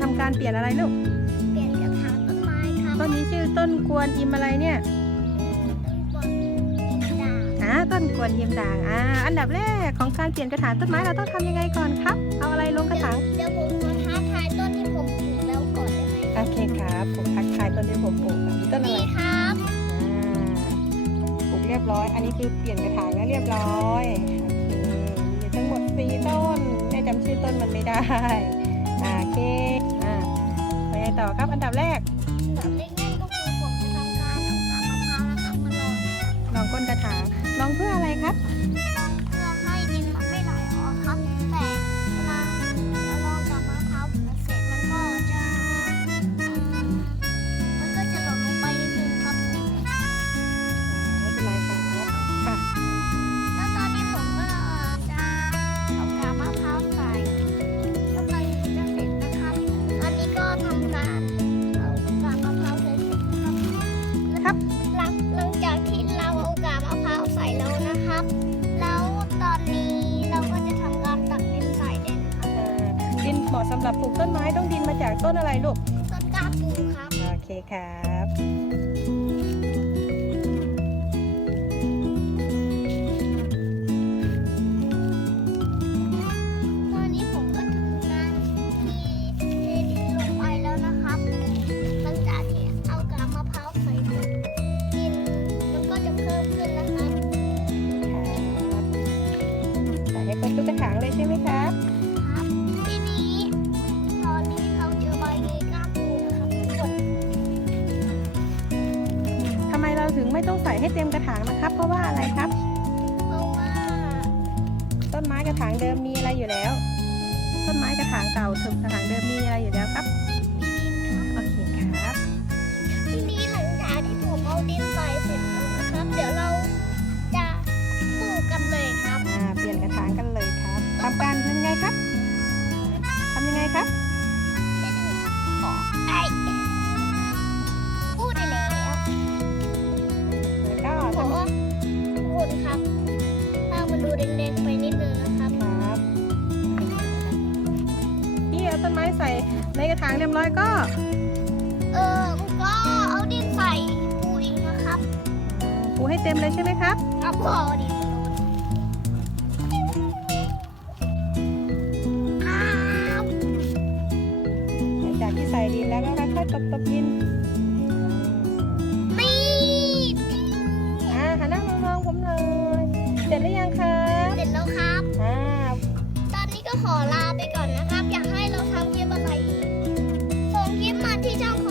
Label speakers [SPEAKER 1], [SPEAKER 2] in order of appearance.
[SPEAKER 1] ทำการเปลี่ยนอะไรลูก
[SPEAKER 2] เปลี่ยนกระถางต้นไม้ครับ
[SPEAKER 1] ต้นนี้ชื่อต้นกวนอิมอะไรเนี่ย
[SPEAKER 2] ต้นด่าง
[SPEAKER 1] อ่าต้นกวนอิมด่างอ่าอันดับแรกของการเปลี่ยนกระถางต้นไม้เราต้องทำยังไงก่อนครับ เอาอะไรลงกระถาง
[SPEAKER 2] เดี๋ยวผมขอท้าทายต้นที่ผมปลูกแล้วก่อนได้ไหม
[SPEAKER 1] โอเคครับผมทักทายต้นที่ผมปลูกอะมีต้นอะไร
[SPEAKER 2] นี่ครับ
[SPEAKER 1] อ่าปลูกเรียบร้อย อันนี้คือเปลี่ยนกระถางแล้วเรียบร้อยโอเคมีทั้งหมดสี่ต้นแม่จำชื่อต้นมันไม่ได้อ่าโอเคอ่าไปไง ต่อครับอันดับแรก
[SPEAKER 2] แบบเล็กๆก็คือผมจะทำการเอากาบมะพร้าวนะครับมาลอง
[SPEAKER 1] ลองก้นกระถางลองเพื่ออะไรครับ
[SPEAKER 2] เหมาะสำหรับ
[SPEAKER 1] ปลูกต้นไม้ต้องดินมาจากต้นอะไรลูก
[SPEAKER 2] ต้นกล้าปูครับ
[SPEAKER 1] โอเคครับ
[SPEAKER 2] ตอนนี้ผมก็ทำการที่เทดินลงไปแล้วนะครับหลังจากที่เอากาบมะพร้าวใส่เสร็จดินมันก็จะเพิ่มขึ้นนะครับ
[SPEAKER 1] ครับใส่ให้ครบทุกกระถางเลยใช่ไหมครั ถึงไม่ต้องใส่ให้เต็มกระถางนะครับ เพราะว่าอะไรครับ
[SPEAKER 2] เพราะว่า
[SPEAKER 1] ต้นไม้กระถางเดิมมีอะไรอยู่แล้ว ต้นไม้กระถางเก่าถึงกระถางเดิมมีอะไรอยู่แล้วครับ
[SPEAKER 2] มีดินครับ
[SPEAKER 1] โอเคครับ
[SPEAKER 2] ทีนี้หลังจากที่ผมเอาดินใส่เสร็จแล้วนะครับ เดี๋ยวเราจะปลูกกันเลยครับ
[SPEAKER 1] อ่าเปลี่ยนกระถางกันเลยครับทำการยังไงครับทำยังไงครับ
[SPEAKER 2] คุณครับถ้ามันดูแดงๆไปนิดนึงนะครับ
[SPEAKER 1] ครับพี่เอาต้นไม้ใส่ในกระถางเรียบร้อยก็
[SPEAKER 2] เออก็เอาดินใส่ปูอีกนะครับ
[SPEAKER 1] ปูให้เต็มเลยใช่ไหมครับ
[SPEAKER 2] เอาพอดินอ้าว
[SPEAKER 1] หลังจากที่ใส่ดินแล้วก็ค่อยๆตบตบๆดิน
[SPEAKER 2] นี่ Sao